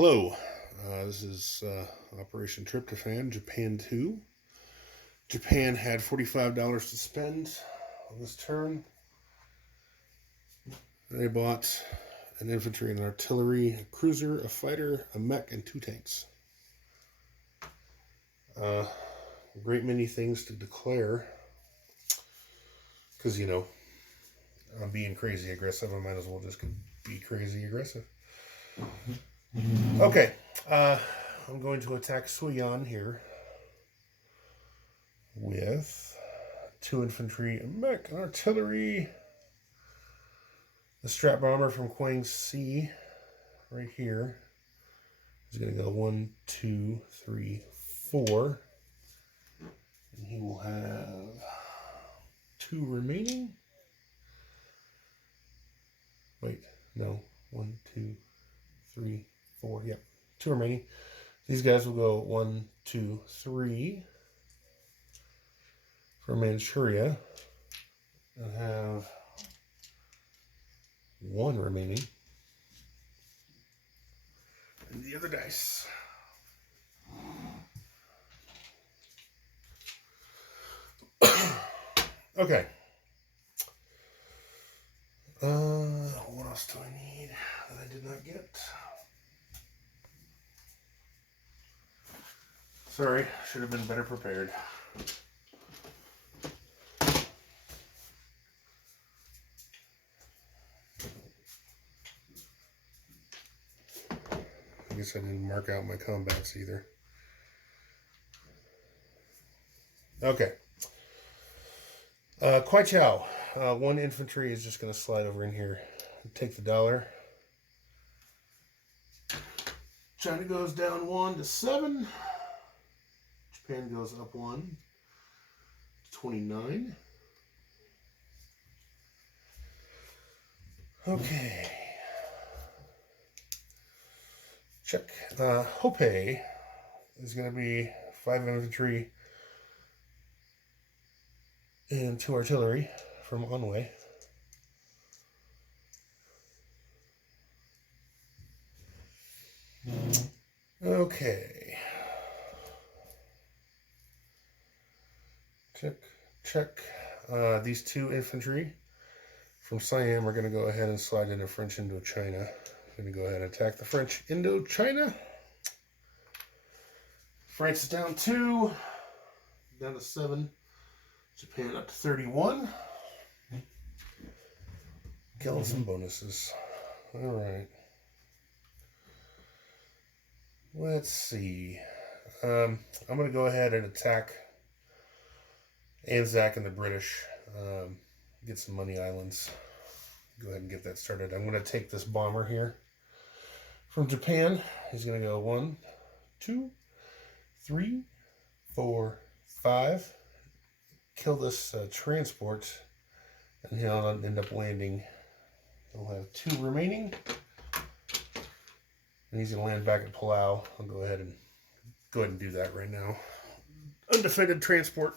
Hello, this is Operation Tryptophan Japan 2. Japan had $45 to spend on this turn. They bought an infantry and an artillery, a cruiser, a fighter, a mech, and 2 tanks. A great many things to declare, because, I'm being crazy aggressive. I might as well just be crazy aggressive. Okay, I'm going to attack Suyan here with 2 infantry, a mech, an artillery, the strap bomber from Kwang-si right here is going to go 1, 2, 3, 4, and he will have 2 remaining. Wait, no, 1, 2, 3, 4. Yep, 2 remaining. These guys will go 1, 2, 3 for Manchuria and have 1 remaining. And the other dice. Okay. What else do I need that I did not get? Sorry, should have been better prepared. I guess I didn't mark out my combats either. Okay. Kwai Chao. 1 infantry is just going to slide over in here and take the dollar. China goes down 1 to 7. Japan goes up 1 to 29. Okay. Check. Hope is going to be 5 infantry and 2 artillery from Onway. Okay. Check. These 2 infantry from Siam are going to go ahead and slide into French Indochina. I'm going to go ahead and attack the French Indochina. France is down 2, down to 7. Japan up to 31. Killing some bonuses. All right. Let's see. I'm going to go ahead and attack Anzac and the British. Get some money islands. Go ahead and get that started. I'm going to take this bomber here from Japan. He's going to go 1, 2, 3, 4, 5. Kill this transport, and he'll end up landing. He'll have 2 remaining, and he's going to land back at Palau. I'll go ahead and do that right now. Undefended transport.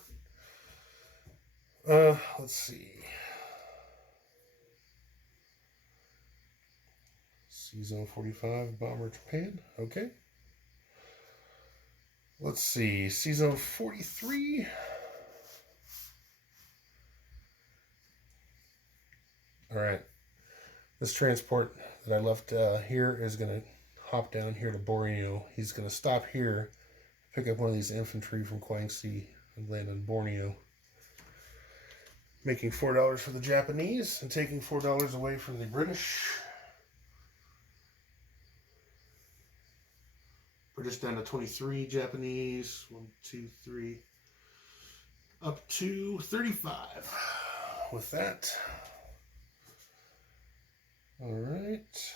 Let's see. Zone 45, bomber Japan. Okay. Let's see. Zone 43. All right. This transport that I left here is going to hop down here to Borneo. He's going to stop here, pick up one of these infantry from Kwang-si, and land on Borneo. Making $4 for the Japanese and taking $4 away from the British. British down to 23, Japanese 1, 2, 3, up to 35. With that, all right,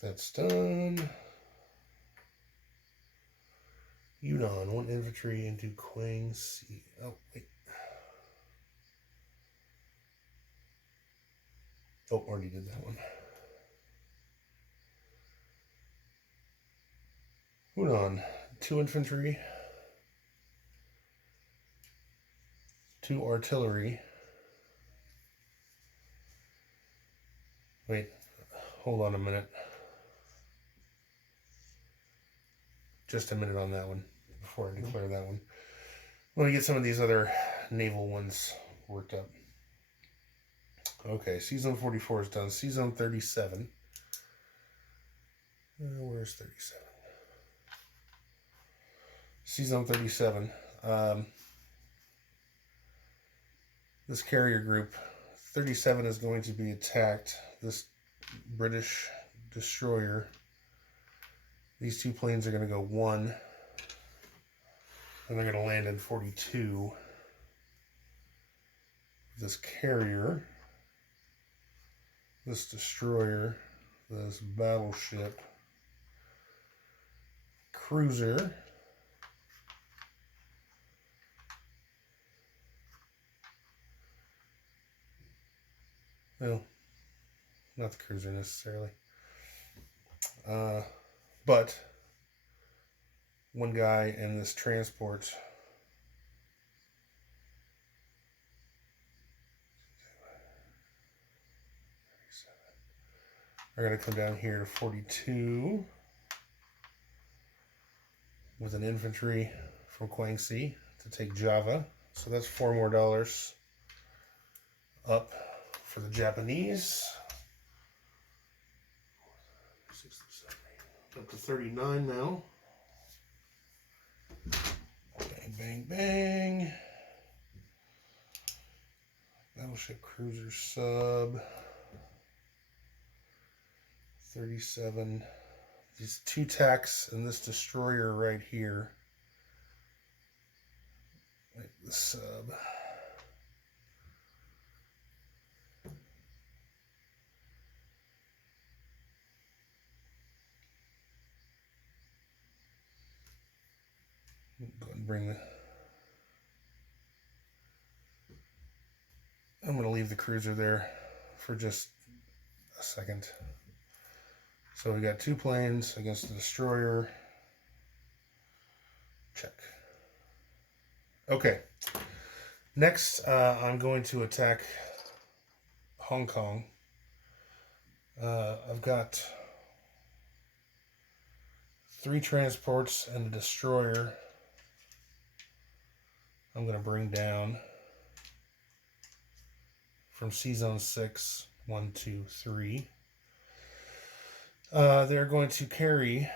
that's done. Yunnan, 1 infantry into Kwang-si. Oh, wait. Oh, already did that one. Hunan, 2 infantry, 2 artillery. Wait, hold on a minute. Just a minute on that one before I declare that one. Let me get some of these other naval ones worked up. Okay, C-Zone 44 is done. C-Zone 37. Where's 37? C-Zone 37. This carrier group, 37 is going to be attacked. This British destroyer. These two planes are going to go 1. And they're going to land in 42. This carrier. This destroyer. This battleship. Cruiser. No, not the cruiser necessarily. But one guy in this transport are going to come down here to 42 with an infantry from Guangxi to take Java. So that's $4 more up for the Japanese. Up to 39 now. Bang, bang, bang. Battleship, cruiser, sub. 37. These 2 tacks and this destroyer right here. Like the sub. Go ahead and bring the... I'm going to leave the cruiser there for just a second. So we got 2 planes against the destroyer. Check. Okay. Next, I'm going to attack Hong Kong. I've got 3 transports and a destroyer. I'm going to bring down from C-Zone 6, 1, 2, 3. They're going to carry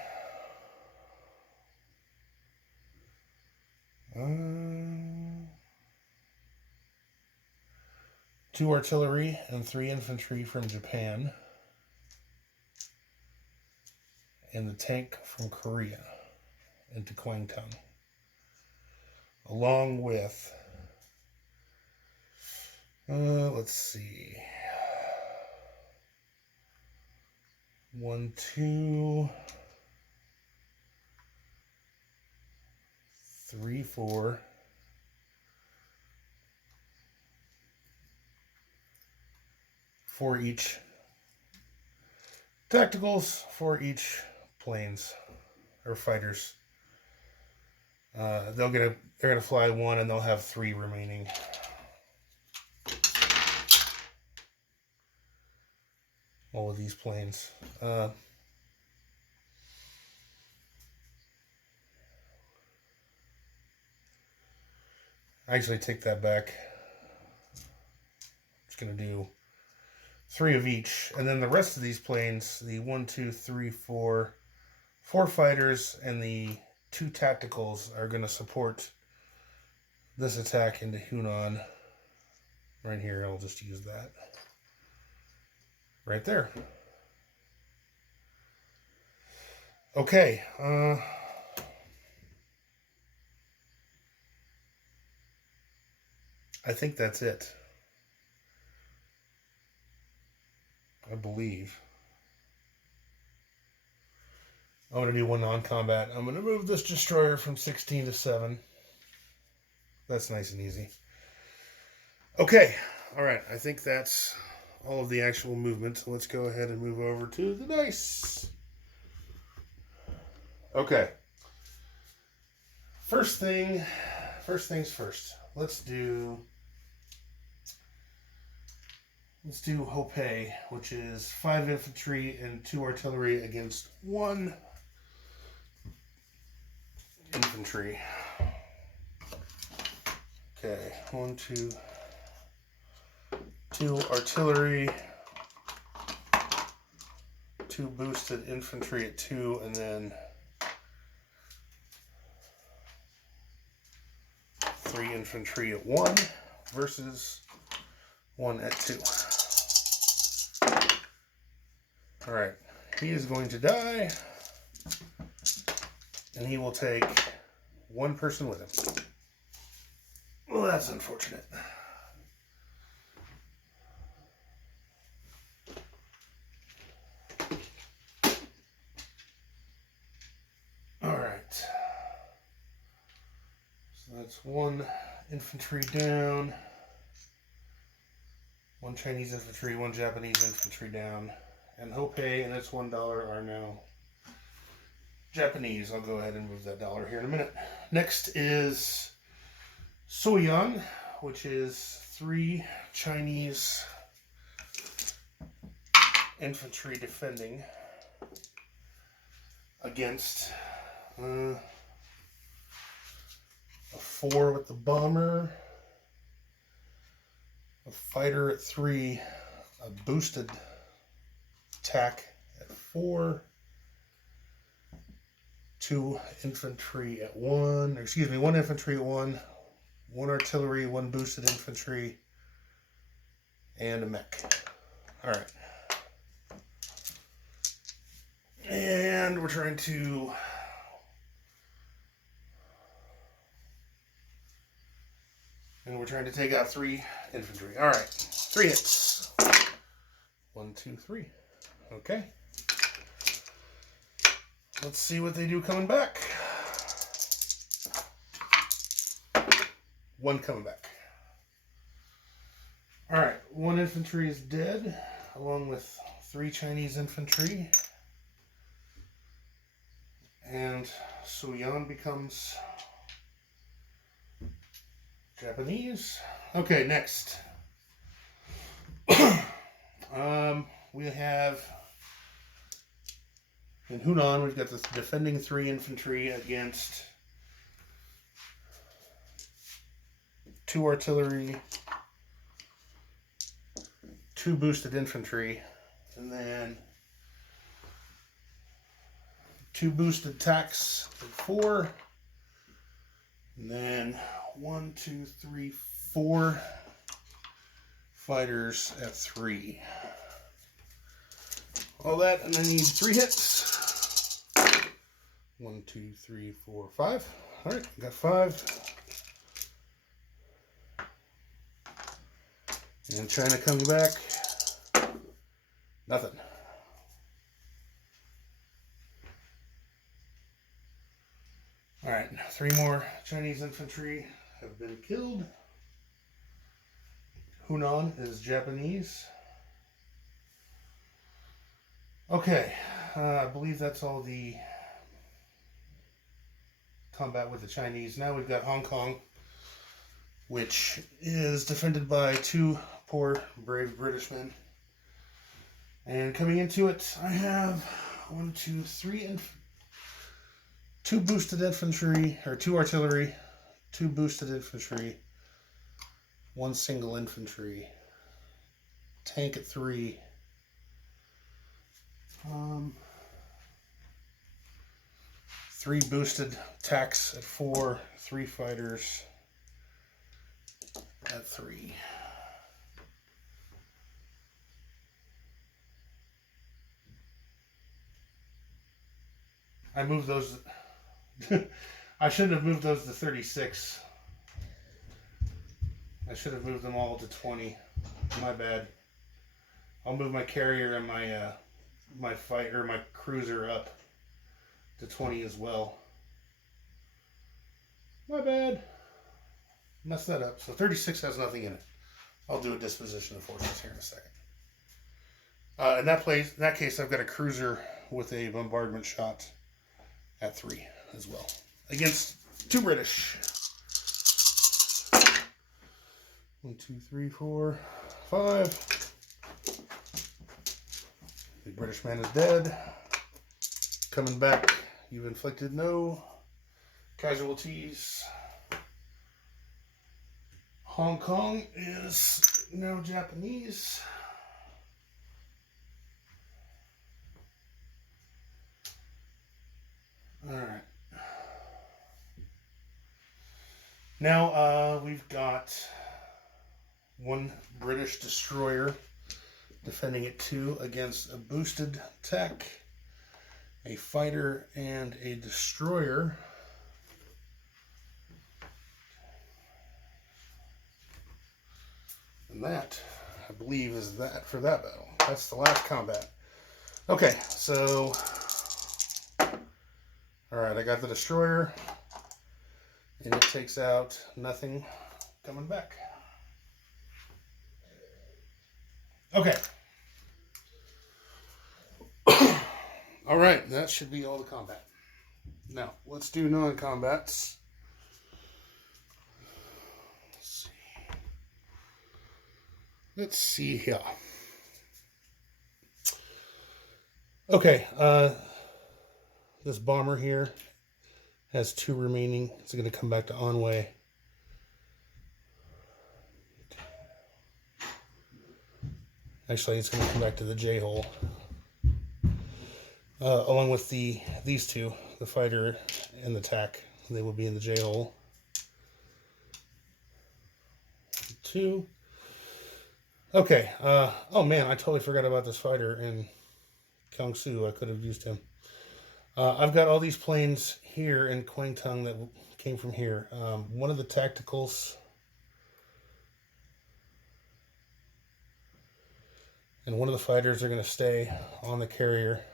2 artillery and 3 infantry from Japan, and the tank from Korea into Kwangtung, along with, let's see, 1, 2, 3, 4, 4 each tacticals, 4 each planes or fighters. They're gonna fly 1 and they'll have 3 remaining. All of these planes. I actually take that back. It's gonna do 3 of each, and then the rest of these planes, the 1, 2, 3, 4 fighters and the 2 tacticals are going to support this attack into Hunan. Right here, I'll just use that. Right there. Okay. I think that's it. I believe. I'm going to do 1 non-combat. I'm going to move this destroyer from 16 to 7. That's nice and easy. Okay. All right. I think that's all of the actual movement. So let's go ahead and move over to the dice. Okay. First things first. Let's do Let's do Hope, which is 5 infantry and 2 artillery against 1 infantry. Okay, 1, 2, 2 artillery, 2 boosted infantry at 2, and then 3 infantry at 1 versus 1 at 2. Alright, he is going to die, and he will take 1 person with him. Well, that's unfortunate. Alright. So that's 1 infantry down. 1 Chinese infantry, 1 Japanese infantry down. And Hope and its $1 are now Japanese. I'll go ahead and move that dollar here in a minute. Next is Soyang, which is 3 Chinese infantry defending against a 4 with the bomber, a fighter at 3, a boosted attack at 4, 2 infantry at 1, or excuse me, 1 infantry at 1, 1 artillery, 1 boosted infantry, and a mech. Alright. And we're trying to take out 3 infantry. Alright. 3 hits. 1, 2, 3. Okay. Let's see what they do coming back. 1 coming back. Alright, 1 infantry is dead, along with 3 Chinese infantry. And Soyang becomes Japanese. Okay, next. We have in Hunan, we've got the defending 3 infantry against 2 artillery, 2 boosted infantry, and then 2 boosted attacks at 4, and then 1, 2, 3, 4 fighters at 3. All that, and I need 3 hits. 1, 2, 3, 4, 5. All right, got 5. And China coming back. Nothing. All right, 3 more Chinese infantry have been killed. Hunan is Japanese. Okay, I believe that's all the combat with the Chinese. Now we've got Hong Kong, which is defended by 2 poor, brave British men. And coming into it, I have 1, 2, 3, 2 boosted infantry, or 2 artillery, 2 boosted infantry, 1 single infantry, tank at 3, 3 boosted attacks at 4, 3 fighters at 3. I moved those. I shouldn't have moved those to 36. I should have moved them all to 20. My bad. I'll move my carrier and my my cruiser up to 20 as well. My bad. Messed that up. So 36 has nothing in it. I'll do a disposition of forces here in a second. In that case, I've got a cruiser with a bombardment shot at 3 as well. Against 2 British. 1, 2, 3, 4, 5. British man is dead. Coming back, you've inflicted no casualties. Hong Kong is now Japanese. Alright. Now we've got one British destroyer defending at 2 against a boosted tech, a fighter, and a destroyer. And that, I believe, is that for that battle. That's the last combat. Okay, so... Alright, I got the destroyer. And it takes out nothing coming back. Okay. Alright, that should be all the combat. Now, let's do non-combats. Let's see here. Okay, this bomber here has 2 remaining. It's going to come back to Onway. Actually, it's going to come back to the J-hole. Along with these two, the fighter and the tack. They will be in the J-hole. 2. Okay. Oh man, I totally forgot about this fighter in Kiangsu. I could have used him. I've got all these planes here in Kwangtung that came from here. One of the tacticals and one of the fighters are going to stay on the carrier.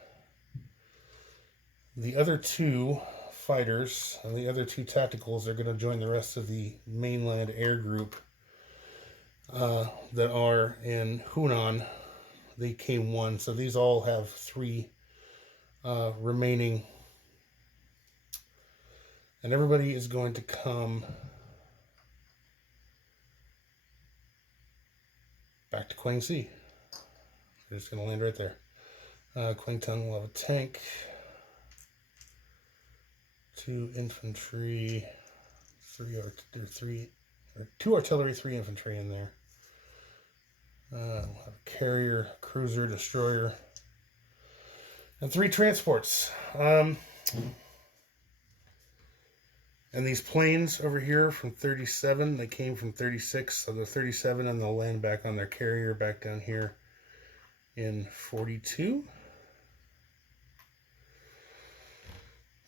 The other 2 fighters and the other 2 tacticals are going to join the rest of the mainland air group that are in Hunan. They came 1, so these all have 3 remaining, and everybody is going to come back to Kwangsi. They're just going to land right there. Kwangtung will have a tank, 2 infantry, 2 artillery, 3 infantry in there. We'll have a carrier, cruiser, destroyer, and 3 transports. And these planes over here from 37, they came from 36, so the 37, and they'll land back on their carrier back down here in 42.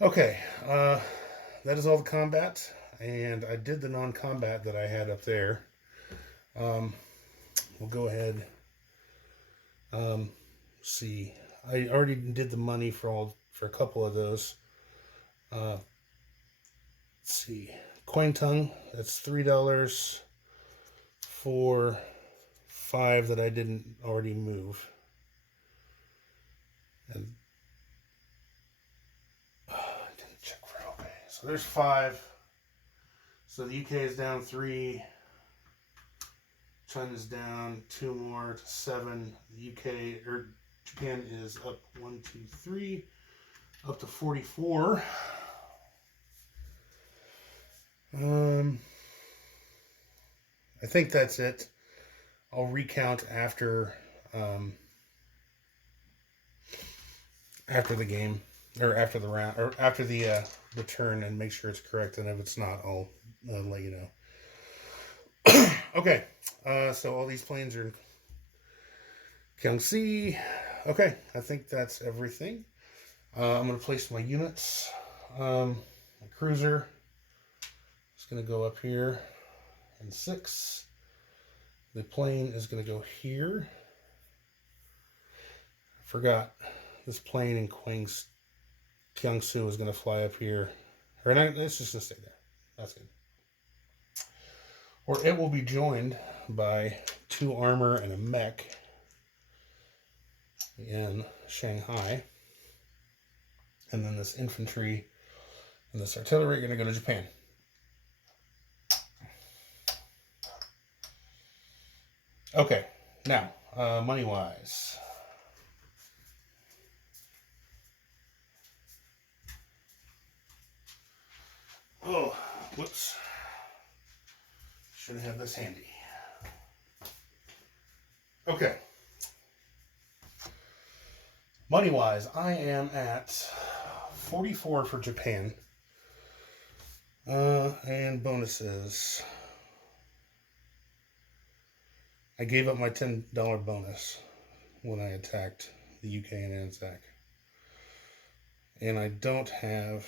Okay, that is all the combat, and I did the non-combat that I had up there. We'll go ahead, see. I already did the money for a couple of those. Let's see. Kwangtung, that's $3 for 5 that I didn't already move. And I didn't check for okay. So there's 5. So the UK is down 3. China's down 2 more to 7. The UK or Japan is up 1, 2, 3, up to 44. I think that's it. I'll recount after the game, or after the round, or after the turn, and make sure it's correct. And if it's not, I'll let you know. Okay, so all these planes are in Kiangsi. Okay, I think that's everything. I'm going to place my units. My cruiser is going to go up here in 6. The plane is going to go here. I forgot this plane in Kiangsu is going to fly up here. Or not, it's just going to stay there. That's good. Or it will be joined by 2 armor and a mech in Shanghai. And then this infantry and this artillery are going to go to Japan. Okay, now, money-wise. Oh, whoops. Should have had this handy. Okay. Money-wise, I am at 44 for Japan. And bonuses. I gave up my $10 bonus when I attacked the UK and Anzac. And I don't have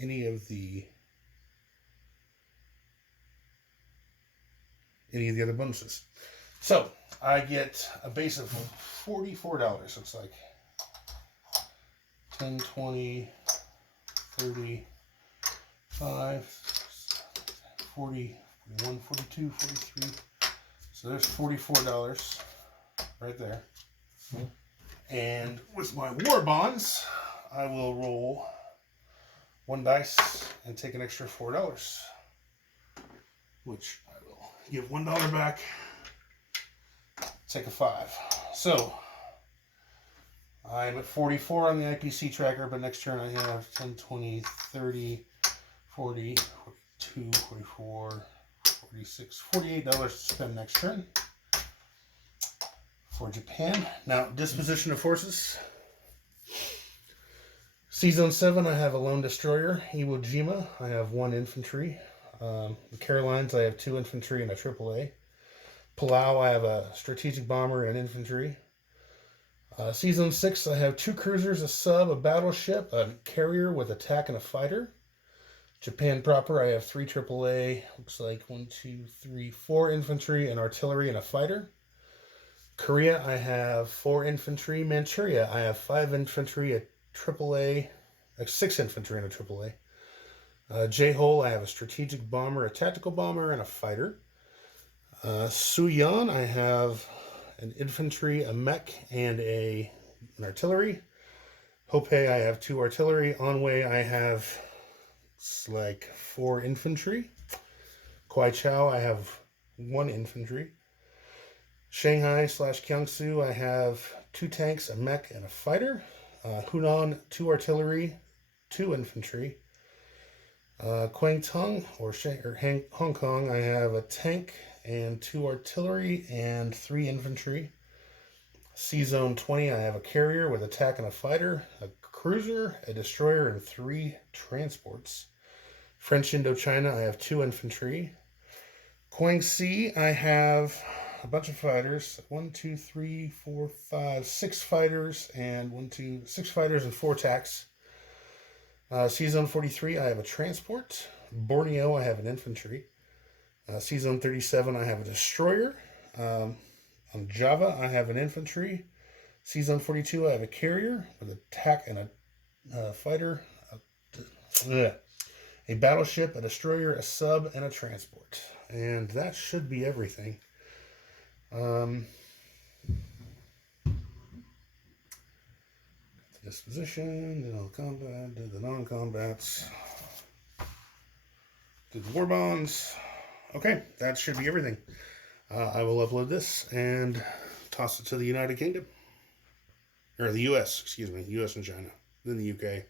any of the other bonuses. So I get a base of $44, looks like. 10, 20, 30, 5, 40, 41, 42, 43. So there's $44 right there. And with my war bonds, I will roll one dice and take an extra $4, which I will give $1 back, take a 5. So I'm at 44 on the IPC tracker, but next turn I have 10, 20, 30, 40, 42, 44, 46, $48 to spend next turn for Japan. Now, disposition of forces. Sea Zone 7, I have a lone destroyer. Iwo Jima, I have 1 infantry. The Carolines, I have 2 infantry and a AAA. Palau, I have a strategic bomber and infantry. Sea Zone 6, I have 2 cruisers, a sub, a battleship, a carrier with attack and a fighter. Japan proper, I have 3 AAA, looks like 1, 2, 3, 4 infantry, an artillery, and a fighter. Korea, I have 4 infantry. Manchuria, I have 5 infantry, a AAA, 6 infantry, and a AAA. J-Hole, I have a strategic bomber, a tactical bomber, and a fighter. Suyan, I have an infantry, a mech, and an artillery. Hope, I have 2 artillery. Anhui, I have like 4 infantry. Kwai Chao, I have 1 infantry. Shanghai / Kiangsu, I have 2 tanks, a mech, and a fighter. Hunan, 2 artillery, 2 infantry. Kwangtung or Hong Kong, I have a tank and 2 artillery and 3 infantry. Sea Zone 20, I have a carrier with attack and a fighter, a cruiser, a destroyer, and 3 transports. French Indochina, I have 2 infantry. Guangxi, I have a bunch of fighters. 1, 2, 3, 4, 5, 6 fighters and 6 fighters and 4 attacks. Sea Zone 43, I have a transport. Borneo, I have an infantry. Sea Zone 37, I have a destroyer. On Java, I have an infantry. Sea Zone 42, I have a carrier with attack and a fighter. A battleship, a destroyer, a sub, and a transport. And that should be everything. Disposition, did all combat, did the non-combats, did the war bonds. Okay, that should be everything. I will upload this and toss it to the United Kingdom. Or the US, excuse me, US and China, then the UK.